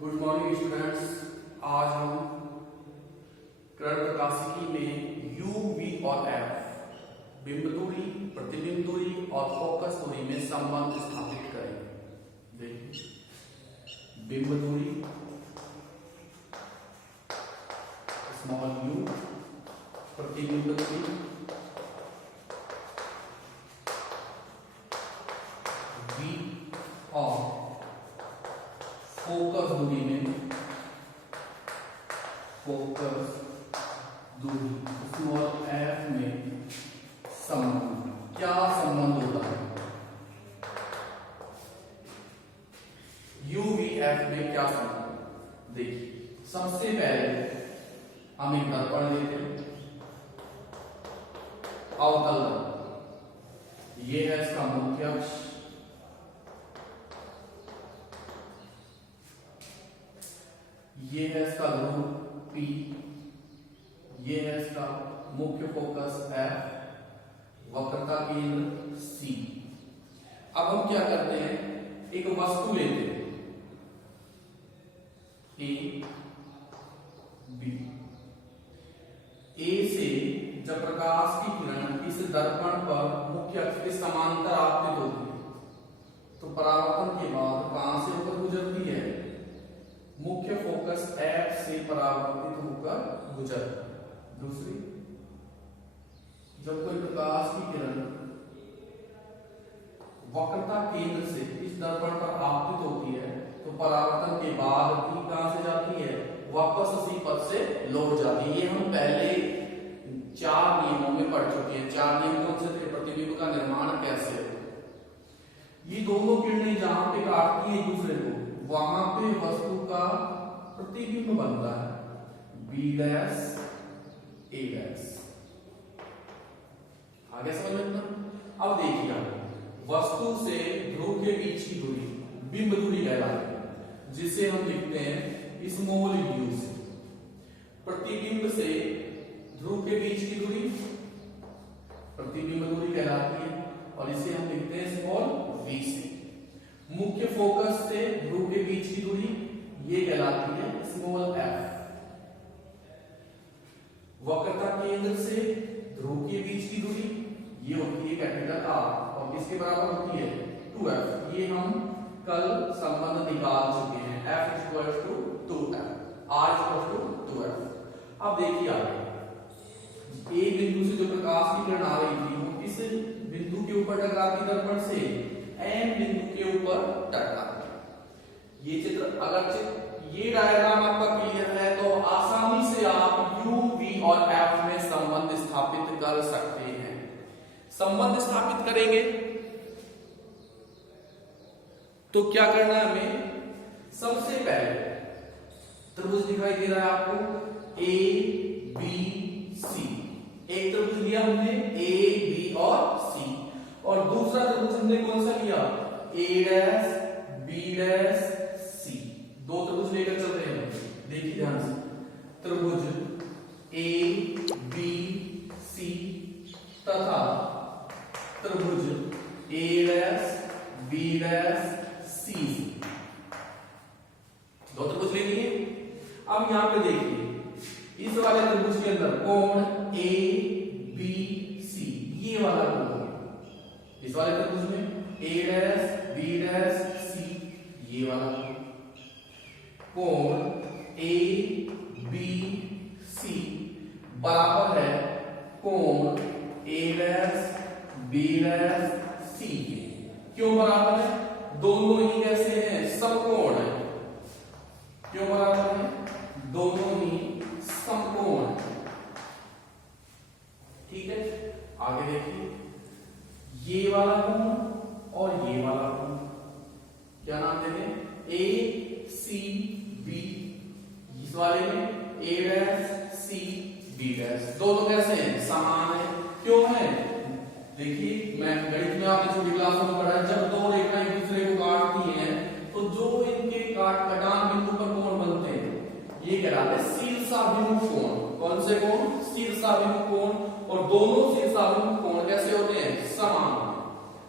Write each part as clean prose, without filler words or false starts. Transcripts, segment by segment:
Good morning students. आज हम कर्ण प्रकाशिकी में यू, वी और एफ बिंब दूरी, प्रतिबिंब दूरी और फोकस दूरी में संबंध स्थापित करेंगे। देखिए, बिंब दूरी स्मॉल यू, प्रतिबिंब दूरी वी और फोकस दूरी में फोकस दूरी स्मॉल एफ में संबंध। क्या संबंध होता है यू वी एफ में? क्या संबंध? देखिए, सबसे पहले हम एक दर्पण लेते हैं, अवतल दर्पण। ये है इसका मुख्य अक्ष, ये है इसका ध्रुव P, ये है इसका मुख्य फोकस F, वक्रता केंद्र C। अब हम क्या करते हैं, एक वस्तु लेते हैं A, B। A से जब प्रकाश की किरण इस दर्पण पर मुख्य अक्ष के समांतर आपतित होती है तो परावर्तन के बाद कहां से होकर गुजरती है? मुख्य फोकस F से परावर्तित होकर गुजरता है। दूसरी, जब कोई प्रकाश की किरण वक्रता केंद्र से इस दर्पण पर आपतित होती है तो परावर्तन के बाद भी कहां से जाती है? वापस उसी पथ से लौट जाती है। ये हम पहले 4 नियमों में पढ़ चुके हैं। 4 नियम कौन से थे? प्रतिबिंब का निर्माण कैसे हो, ये दोनों किरणें जहां पे काटती है एक दूसरे को, वहां पे वस्तु का प्रतिबिंब बनता है B डैश A डैश। आगे समझ में ना? अब देखिए, वस्तु से ध्रुव के बीच की दूरी बिंब दूरी कहलाती है, जिसे हम लिखते हैं स्मॉल u से। प्रतिबिंब से ध्रुव के बीच की दूरी प्रतिबिंब दूरी कहलाती है और इसे हम लिखते हैं स्मॉल v से। मुख्य फोकस से ध्रुव के बीच की दूरी ये कहलाती है स्मॉल f। वक्रता केंद्र से ध्रुव के बीच की दूरी ये होती है कैपिटल R और किसके बराबर होती है? 2f। ये हम कल संबंध निकाल चुके हैं, f equal to 2f, r equal to 2f। अब देखिए आगे, एक बिंदु से जो प्रकाश की किरण आ रही थी वो किस बिंदु के ऊपर टकराती? दर्पण से एन बिंदु के ऊपर टकराती। ये चित्र अगर ये डायग्राम आपका क्लियर है तो आसानी से आप u, v और f में संबंध स्थापित कर सकते हैं। संबंध स्थापित करेंगे तो क्या करना है हमें? सबसे पहले त्रिभुज दिखाई दे रहा है आपको A, B, C। एक त्रिभुज लिया हमने A, B और C, और दूसरा त्रिभुज हमने कौन सा लिया? A dash, B dash, C। दो त्रिभुज लेकर चल रहे हैं। देखिए ध्यान से, त्रिभुज A, B, C तथा त्रिभुज A dash, B dash, C। दो त्रिभुज ले लिए। अब यहां पे देखिए, इस वाले त्रिभुज के अंदर कोण A, B, C, ये वाला कोण है। इस वाले त्रिभुज में A dash, B dash, C, ये वाला कोण A, B, C बराबर है कोण A dash, B dash, C। क्यों बराबर है? दोनों ही कैसे हैं? समकोण है। क्यों बराबर है? दोनों ही समकोण है। ठीक है, आगे देखिए, ये वाला कोण और ये वाला कोण क्या नाम देंगे? A, C, B। इस वाले में A dash, C, B dash. दोनों कैसे हैं? समान है। क्यों है? देखिए, मैं गणित में आपने छोटी क्लासों में पढ़ा है, जब दो रेखाएं एक दूसरे को काटती हैं तो जो इनके कटान बिंदु पर कोण बनते हैं ये कहलाते हैं शीर्षाभिमुख कोण। कौन से कोण? शीर्षाभिमुख कोण। और दोनों शीर्षाभिमुख कोण कैसे होते हैं? समान।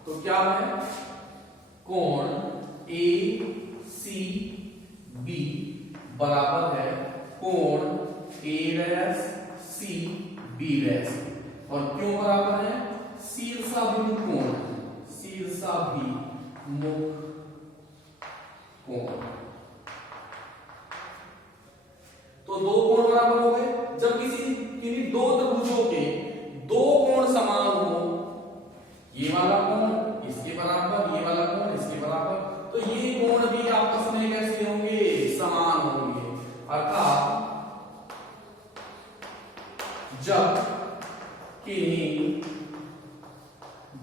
तो क्या है? कोण A C B बराबर है कोण ए डैश सी बी डैश। और क्यों बराबर है? शीर्षाभिमुख कोण, शीर्षाभिमुख कोण। तो दो कोण बराबर हो गए। जब किसी दो त्रिभुजों के दो कोण समान हो, ये वाला कोण इसके बराबर, ये वाला कोण इसके बराबर, तो ये कोण भी आपस में कैसे होंगे? समान होंगे। अर्थात जब किन्हीं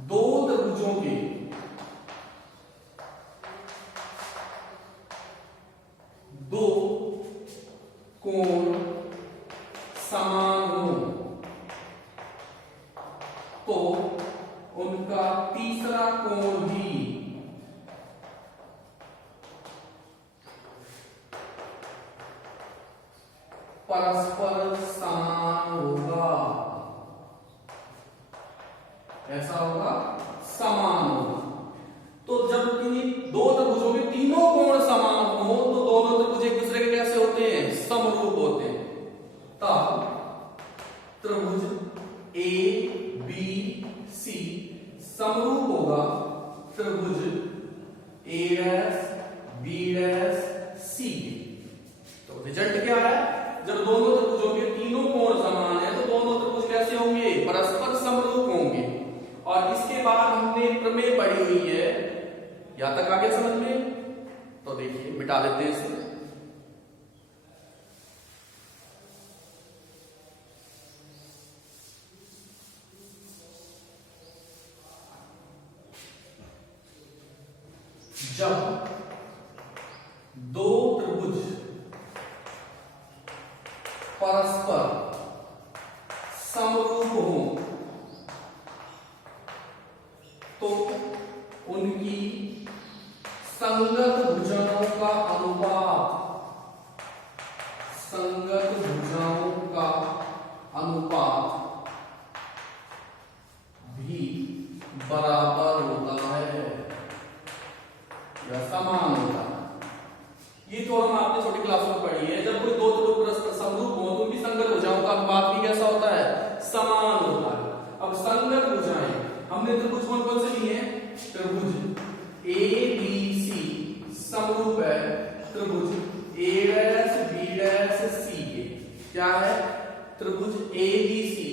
दो त्रिभुजों के दो कोण समान हो तो उनका तीसरा कोण भी परस्पर समान होगा। ऐसा होगा, समान होगा। तो जब किन्हीं दो त्रिभुजों के तीनों कोण समान हो तो दोनों त्रिभुज एक दूसरे के कैसे होते हैं? समरूप होते हैं। तब त्रिभुज ए बी सी समरूप होगा त्रिभुज ए डैश बी डैश सी। तो रिजल्ट क्या है? जब दोनों त्रिभुजों के तीनों कोण समान है तो दोनों त्रिभुज कैसे होंगे? परस्पर समरूप होंगे। और इसके बाद हमने प्रमेय पढ़ी हुई है, यहां तक आगे समझ में? तो देखिए, मिटा देते हैं इसे। जब दो त्रिभुज परस्पर समरूप हो तो उनकी संगत भुजाओं का अनुपात, संगत भुजाओं का अनुपात भी बराबर होता है या समान होता है। ये तो हम आपने छोटी क्लास में पढ़ी है। जब कोई दो त्रिभुज परस्पर समरूप हो तो उनकी संगत भुजाओं का अनुपात भी कैसा होता है? समान होता है। अब संगत भुजाएं हमने त्रिभुज कौन कौन से लिए हैं? त्रिभुज ए बी सी समरूप है त्रिभुज ए डैश बी डैश सी के। क्या है? त्रिभुज ए बी सी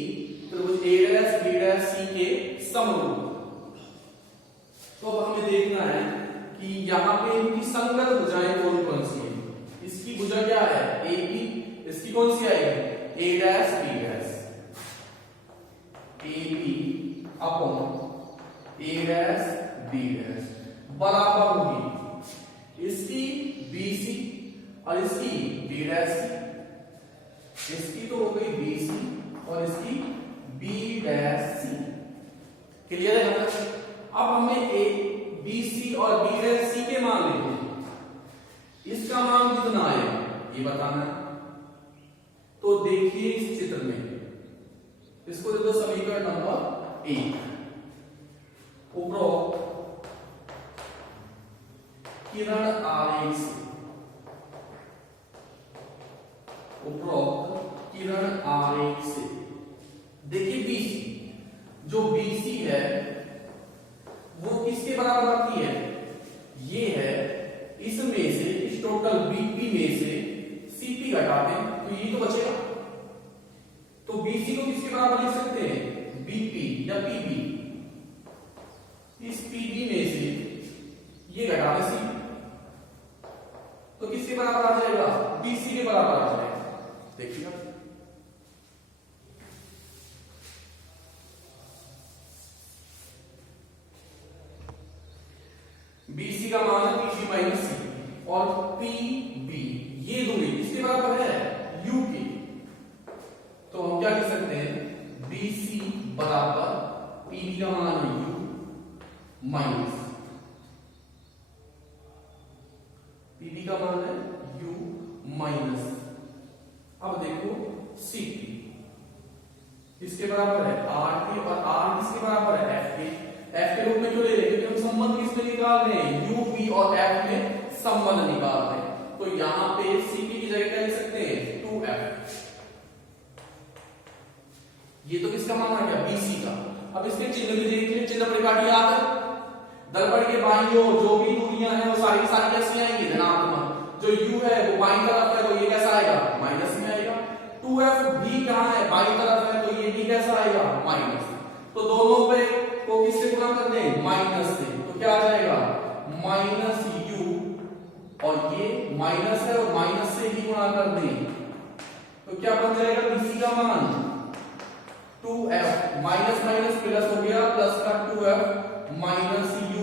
त्रिभुज ए डैश बी डैश सी के समरूप। तो अब हमें देखना है कि यहां पे इनकी संगत भुजाएं कौन कौन सी हैं। इसकी भुजा क्या है? A B. इसकी कौन सी आएगी? A dash B dash. A B upon A dash B dash बराबर होगी इसकी बी सी और इसकी बी डैश सी। इसकी तो हो गई बी सी और इसकी बी डैश सी। क्लियर है? अब हमें ए बी सी और बी डैश सी के मान लेते हैं। इसका मान कितना है ये बताना है। तो देखिए इस चित्र में, इसको दे दो समीकरण नंबर 1। उपरोक्त किरण आरेख से, उपरोक्त किरण आरेख से देखिए बीसी, जो बीसी है वो किसके बराबर आती है? ये है इसमें से, इस टोटल बीपी में से सीपी घटा दें तो ये तो बचेगा। तो बीसी को किसके बराबर लिख सकते हैं? बीपी या पीबी। इस पीबी में से ये घटा दें सी, तो किसके बराबर आ जाएगा? बीसी के बराबर आ जाएगा। देखिएगा बीसी का मान है पीसी माइनस सी और पीबी ये दूरी किसके बराबर है? यू की। तो हम क्या लिख सकते हैं? बीसी बराबर पीबी का मान है यू माइनस पीबी का मान है यू माइनस, अब देखो सीपी किसके बराबर है? आर के, और आर किसके बराबर है? एफ के। एफ के रूप में क्यों ले रहे हैं? क्योंकि हम संबंध किसमें निकाल रहे हैं? यू बी और एफ में संबंध निकाल रहे हैं। तो तो यहां पे CP की जगह क्या लिख सकते हैं 2F। ये तो किसका मान आ गया BC का। अब इसके चिन्ह भी देख लीजिए, चिन्ह परिपाटी याद है, दर्पण के बाईं ओर जो भी दूरियां हैं वो सारी की सारी कैसी आएंगी धनात्मक। जो U है वो बाईं तरफ है तो ये कैसा आएगा माइनस में आएगा। 2F भी कहां है बाईं तरफ है तो ये भी कैसा आएगा माइनस। तो दोनों पे को किससे गुणा कर दें माइनस से, तो क्या आ जाएगा माइनस U, और ये माइनस है और माइनस से ही गुणा कर दें तो क्या बन जाएगा BC का मान 2F माइनस माइनस प्लस हो गया, प्लस का 2F माइनस U।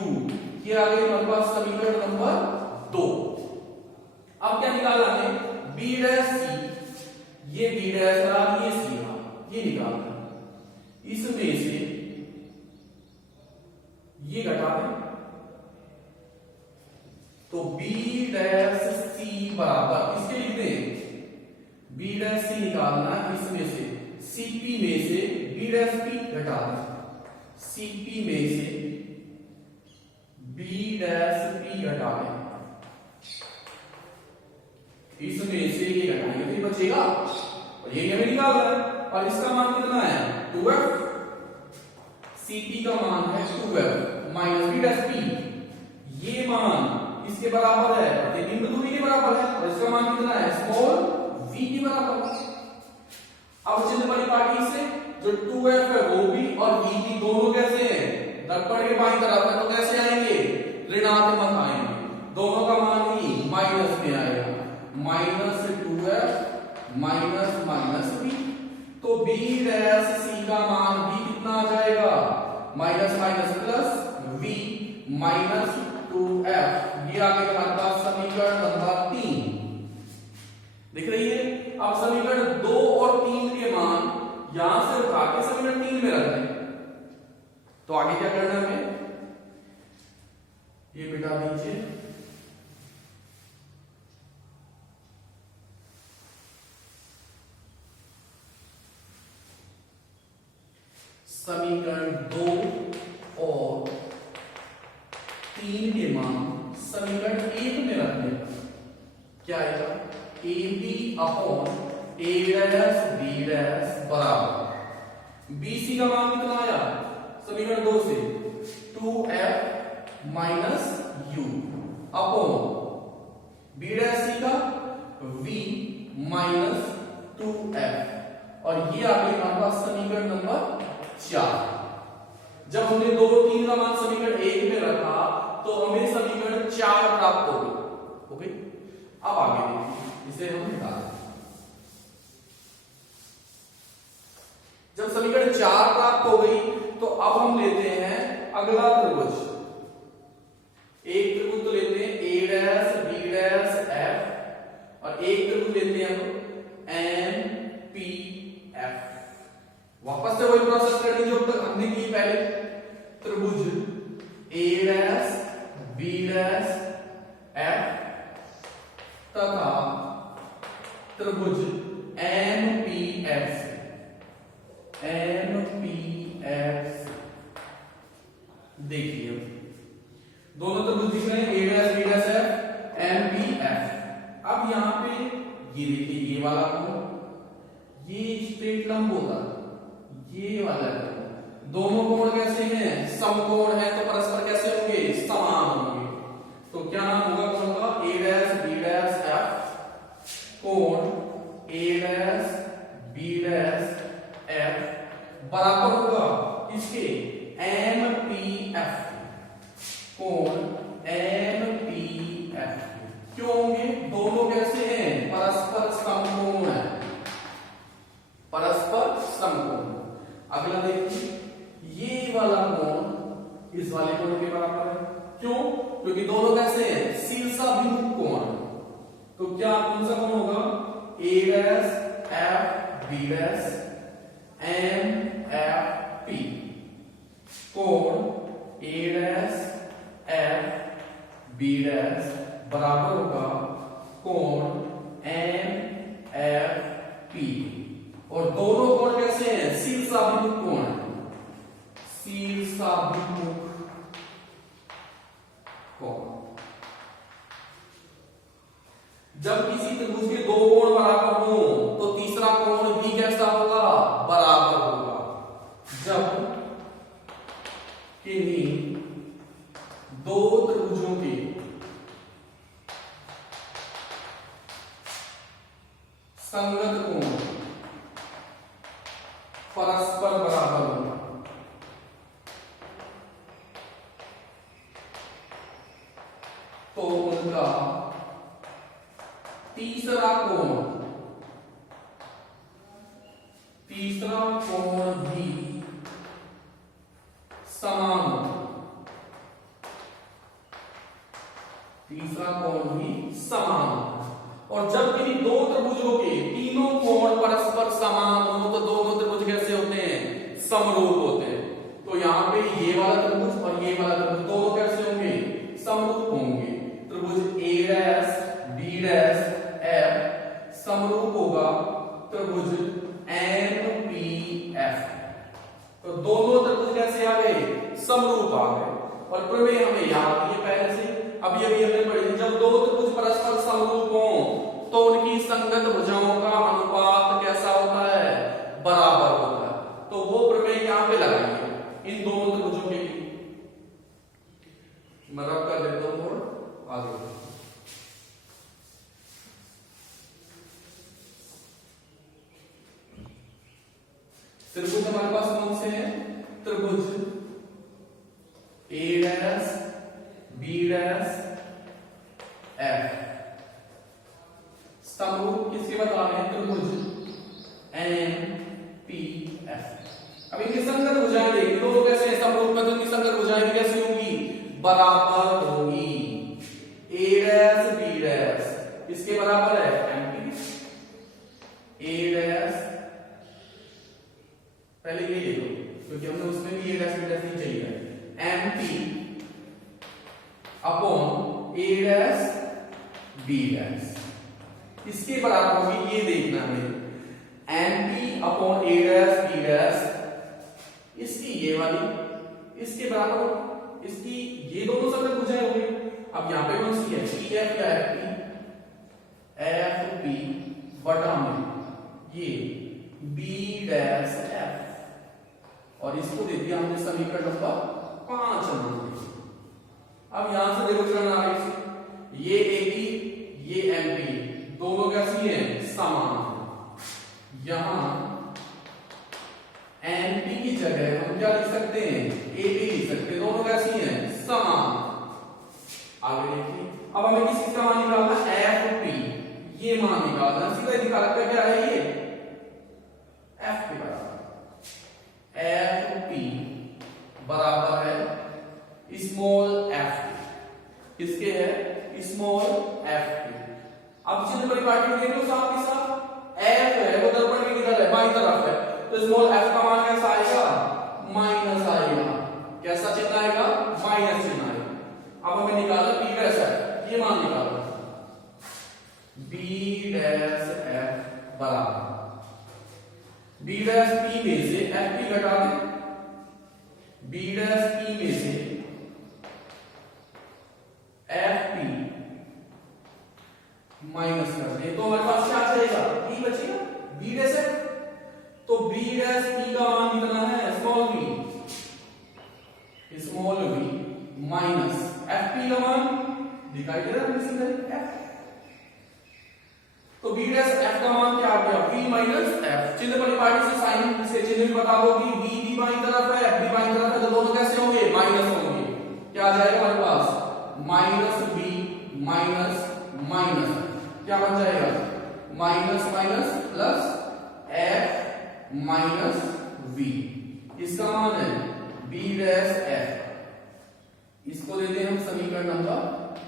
ये आ गई हमारे पास समीकरण नंबर 2। अब क्या निकालना है B डैश C, ये B डैश रहा ये C रहा, ये निकालना है। इसमें से ये घटा दें तो B डैश C बराबर इसके लिख दें B डैश C निकालना, इसमें से CP में से B डैश P घटा दें, CP में से B डैश P घटा दें, इसमें से ये घटाएंगे तो ये बचेगा और ये हमें निकालना है। और इसका मान कितना है 2F, CP का मान है 2F minus B dash P, ये मान इसके बराबर है प्रतिबिंब दूरी के बराबर है और इसका मान कितना है स्मॉल v के बराबर है। अब चिन्ह परिपाटी से जो 2F है वो भी और v भी दोनों कैसे हैं दर्पण के बाईं तरफ है तो कैसे आएंगे ऋणात्मक आएंगे, दोनों का मान ही माइनस में आएगा, minus 2F minus minus v। तो B डैश C का मान भी कितना आ जाएगा minus minus plus v minus 2F। ये आ गया हमारे पास समीकरण नंबर 3 दिख रही है। अब समीकरण 2 और 3 के मान यहां से उठा के समीकरण 3 में रख दें तो आगे क्या करना है हमें, ये मिटा दीजिए, समीकरण 2 और 3 के मान समीकरण 1 में रखने पर क्या आएगा AB upon A dash B dash बराबर BC का मान कितना आया समीकरण 2 से 2F minus U upon B dash C का V माइनस 2F। और ये आ गई हमारे पास समीकरण नंबर 4। जब हमने 2 और 3 का मान समीकरण 1 में रखा तो हमें समीकरण 4 प्राप्त हो गई। ओके, अब आगे देखिए इसे हम निकालें। जब समीकरण 4 प्राप्त हो गई तो अब हम लेते हैं अगला त्रिभुज। एक त्रिभुज तो लेते हैं A dash B dash F और एक त्रिभुज लेते हैं हम NPF। वापस से वही प्रोसेस करनी जो हमने की पहले, त्रिभुज A dash B dash F तथा त्रिभुज NPF देखिए दोनों त्रिभुज दिख रहे हैं A dash B dash F NPF। अब यहां पे ये देखिए ये वाला कोण ये स्ट्रेट लंब होता ये वाला दोनों कोण कैसे हैं समकोण है तो परस्पर कैसे होंगे समान होंगे। तो क्या नाम होगा कोण का A dash B dash F कोण A dash B dash F बराबर होगा किसके NPF कोण NPF। क्यों होंगे दोनों कैसे हैं परस्पर समकोण है, परस्पर समकोण। अगला देखिए ये वाला कोण इस वाले कोण के बराबर है, क्यों क्योंकि दोनों कैसे हैं शीर्षाभिमुख कोण। तो क्या कौन सा कोण होगा A dash F B dash NFP कोण A dash F B dash बराबर होगा कोण NFP। और दोनों कोण कैसे हैं शीर्षाभिमुख कोण, शीर्षाभिमुख कोण। जब किसी त्रिभुज के दो कोण बराबर हो तो तीसरा कोण भी कैसा होगा, बराबर होगा। जब किन्हीं दो त्रिभुजों के संगत कोण परस्पर बराबर हो तो उनका तीसरा कोण भी समान हो, तीसरा कोण भी समान हो। और जब किन्हीं दो त्रिभुजों के तीनों कोण परस्पर समान हो तो दोनों त्रिभुज कैसे होते हैं, समरूप होते हैं। तो यहाँ पे ये वाला त्रिभुज और ये वाला त्रिभुज दोनों कैसे होंगे, समरूप होंगे। त्रिभुज ए डैश बी डैश एफ समरूप होगा त्रिभुज एन पी एफ। तो दोनों त्रिभुज कैसे आ गए, समरूप आ गए। और प्रमेय हमें याद है पहले से, अभी हमने पढ़ी थी, जब दो त्रिभुज परस्पर समरूप हो तो उनकी संगत भुजाओं का अनुपात कैसा होता है, बराबर होता है। तो वो प्रमेय यहाँ पे लगाएंगे इन दोनों त्रिभुजों के लिए। मैं रब कर देता हूं थोड़ा आगे। त्रिभुज हमारे पास कौन से हैं, त्रिभुज ए डैश बी डैश एफ समरूप किसके बता रहे हैं, त्रिभुज एन पी एफ। अब इनकी संगत भुजाएं देखिए, दोनों कैसे हैं, समरूप में तो इनकी संगत भुजाएं भी कैसी होंगी, बराबर होंगी। ए डैश बी डैश किसके बराबर है, एम पी। ए डैश पहले ये ले लो क्योंकि हमने उसमें भी ए डैश बी डैश नहीं चाहिए, M P upon A dash B dash इसके बराबर होगी, ये देखना है M P upon A dash B dash इसकी ये वाली इसके बराबर, इसकी ये दोनों संगत भुजाएं हो गई। अब यहां पे कौन सी है, पी एफ या एफ पी बटा में ये बी डैश एफ और इसको दे दिया हमने समीकरण नंबर 5। अब यहां से देखो चरण आ रही, ये ए बी ये एम पी दोनों कैसी हैं, समान। यहां एन पी की जगह हम क्या लिख सकते हैं, ए बी लिख सकते हैं, दोनों कैसी हैं, समान। आगे देखिए, अब हमें किसी का मान निकालना, एफ पी ये मान निकालना, सीधा निकाल कर क्या है ये एफ के बराबर, एफ पी बराबर है स्मॉल एफ, किसके है, स्मॉल एफ के। अब चिन्ह परिपाटी देख लो साथ के साथ, एफ है वो दर्पण के किधर है, बाईं तरफ है, तो स्मॉल एफ का मान कैसा आएगा, माइनस आएगा। कैसा चिन्ह आएगा, माइनस चिन्ह आएगा। अब हमें निकालना बी डैश एफ, ये मान निकालना बी डैश एफ बराबर बी डैश पी में से एफ पी घटा दे, बी डैश पी में से एफ पी माइनस कर दे तो हमारे पास क्या बचेगा, बी बचेगा, बी डैश एफ। तो बी डैश पी का मान कितना है, small V minus F P का मान दिखाई दे रहा है सीधा एफ। तो बी डैश एफ का मान क्या आ गया, v माइनस एफ। चिन्ह परिपाटी से साइन से चिन्ह भी बता दो कि v भी बाईं तरफ है, f भी बाईं तरफ है, तो दोनों कैसे होंगे, माइनस होंगे। क्या आ जाएगा हमारे पास, माइनस v माइनस माइनस क्या बन जाएगा, minus minus plus F minus v। इसका मान है b डैश एफ। इसको देते हैं हम समीकरण नंबर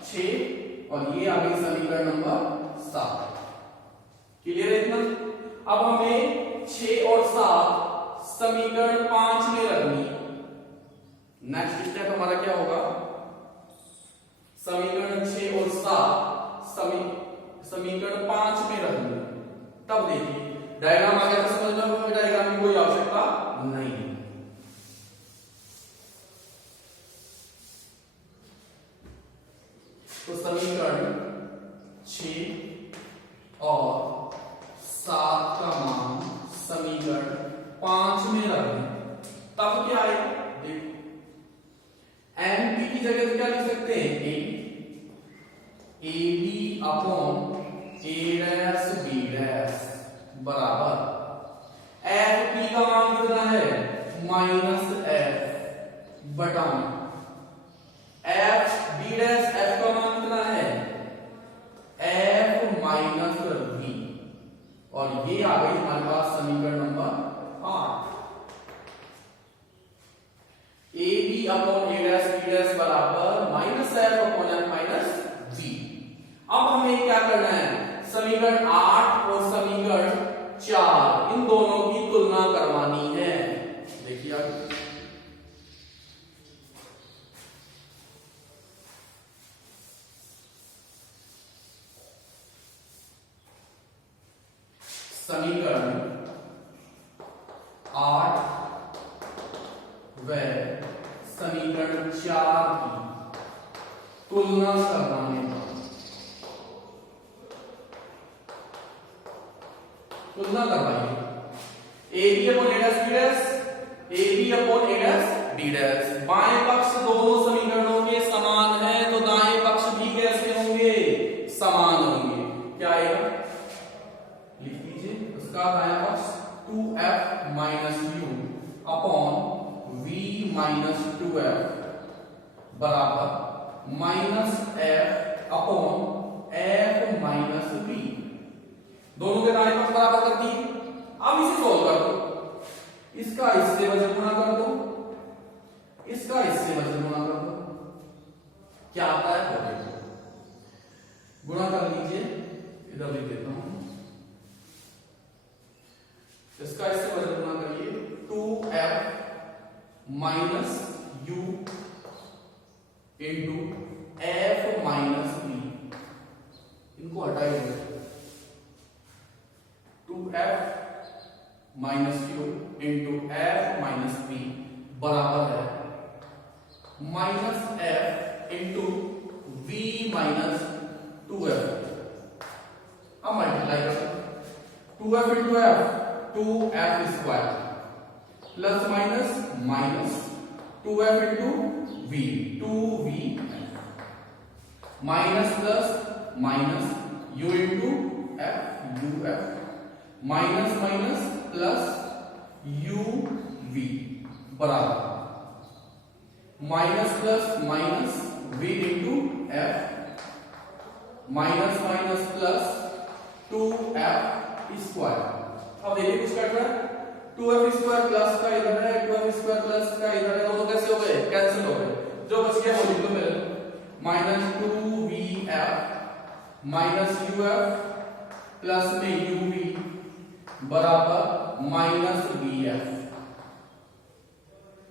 6 और ये आ गई समीकरण नंबर 7। क्लियर है इतना। अब हमें 6 और 7 समीकरण 5 में रखनी। नेक्स्ट स्टेप हमारा क्या होगा, समीकरण 6 और 7 समीकरण 5 में रखनी। तब देखिए डायग्राम आ गया तो समझ लो डायग्राम की कोई आवश्यकता नहीं है। तो समीकरण 6 और 7 का मान समीकरण 5 में रख दें, तब क्या आएगा? देखो एन पी की जगह क्या लिख सकते हैं? A B upon A dash B dash बराबर एफ पी का मान कितना है? माइनस एफ बटा एफ बी डैश एफ का मान कितना है? एफ माइनस बी, और ये आ गई हमारे पास समीकरण number 8। A B upon A dash B dash बराबर minus F upon F minus B. अब हमें क्या करना है? समीकरण 8 और समीकरण 4 इन दोनों की तुलना करवानी है। देखिए समीकरण 8 व समीकरण 4 की तुलना करवाने तुलना करवाइए। A B upon A dash B dash, A B upon A dash B dash. बाएं पक्ष दोनों समीकरणों के समान है, तो दाएं पक्ष भी कैसे होंगे? समान होंगे। क्या आएगा? लिख लीजिए उसका दायां पक्ष 2f minus u upon v minus 2f बराबर minus f upon f minus v। दोनों के दाएं पक्ष बराबर कर दिए। अब इसे सोल्व कर दो, इसका इससे वजन गुणा कर दो, इसका इससे वजन गुणा कर दो, क्या आता है? हो गया। गुणा कर लीजिए, इधर लिख देता हूं, इसका इससे वजन गुणा करिए 2f minus u into f minus b, इनको हटाइए। 2f minus u into f minus b बराबर है minus f into v minus 2f। अब मल्टीप्लाई करो 2f into f 2f square plus minus minus 2f into v 2v minus plus minus u into f uf minus minus plus uv बराबर minus plus minus v into f minus minus plus 2f square. अब देखिए कुछ cut रहा है, 2f square plus का इधर है, 2f square plus का इधर है, दोनों कैसे हो गए? कैंसिल हो गए। जो बच गया वो लिख लो मेरे, minus 2vf minus uf plus में uv बराबर माइनस vf।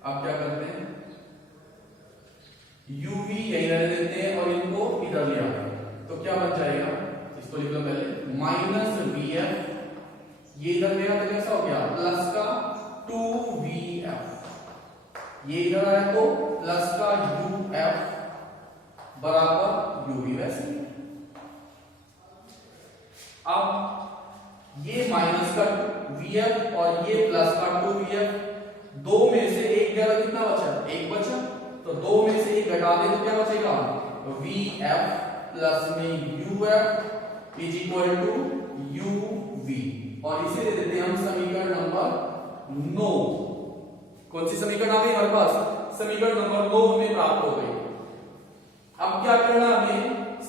अब क्या करते हैं? uv यही रहने देते हैं और इनको इधर ले आते हैं, तो क्या बन जाएगा? इसको लिख लो पहले, माइनस vf, ये इधर मेरा तो कैसा हो गया? प्लस का 2vf, ये इधर आया तो प्लस का uf बराबर uv। वैसे अब ये माइनस का vf और ये प्लस का 2vf, दो में से एक गया, कितना बचा? एक बचा, तो दो में से एक घटा दे तो क्या बचेगा? vf प्लस में uf is equal to uv, और इसे दे देते हैं हम समीकरण नंबर 9। कौन सी समीकरण आ गई हमारे पास? समीकरण नंबर 9 हमें प्राप्त हो गई। अब क्या करना है? हमें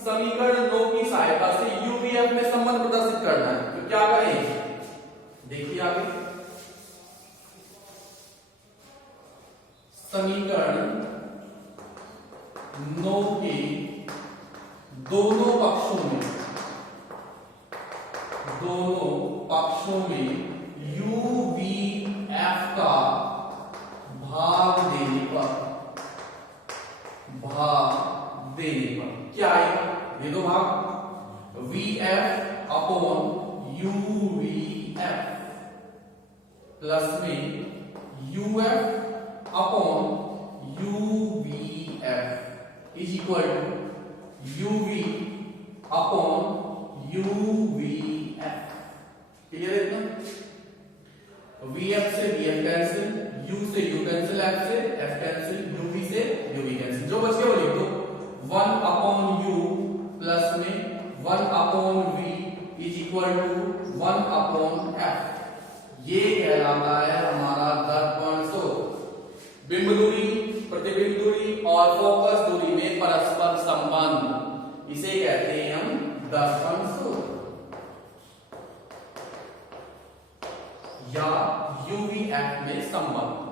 समीकरण 9 की सहायता से uvf में संबंध प्रदर्शित करना है, तो क्या करें? देखिए आगे, समीकरण 9 के दोनों पक्षों में uvf का भाग देने पर क्या आएगा? ये दो भाग vf अपॉन uvf प्लस में uf upon uvf is equal to uv upon UVF। Clear है इतना? VF से VF कैंसिल, U से U कैंसिल, F से F कैंसिल, UV से UV कैंसिल। जो बच गया वो लिख दो। 1/U प्लस में 1/V is equal to 1/F। ये कहलाता है हमारा दर्पण स्रोत। बिंब दूरी, प्रतिबिंब दूरी और फोकस दूरी में परस्पर संबंध, इसे कहते हैं हम दर्पण स्रोत या UVF में संबंध।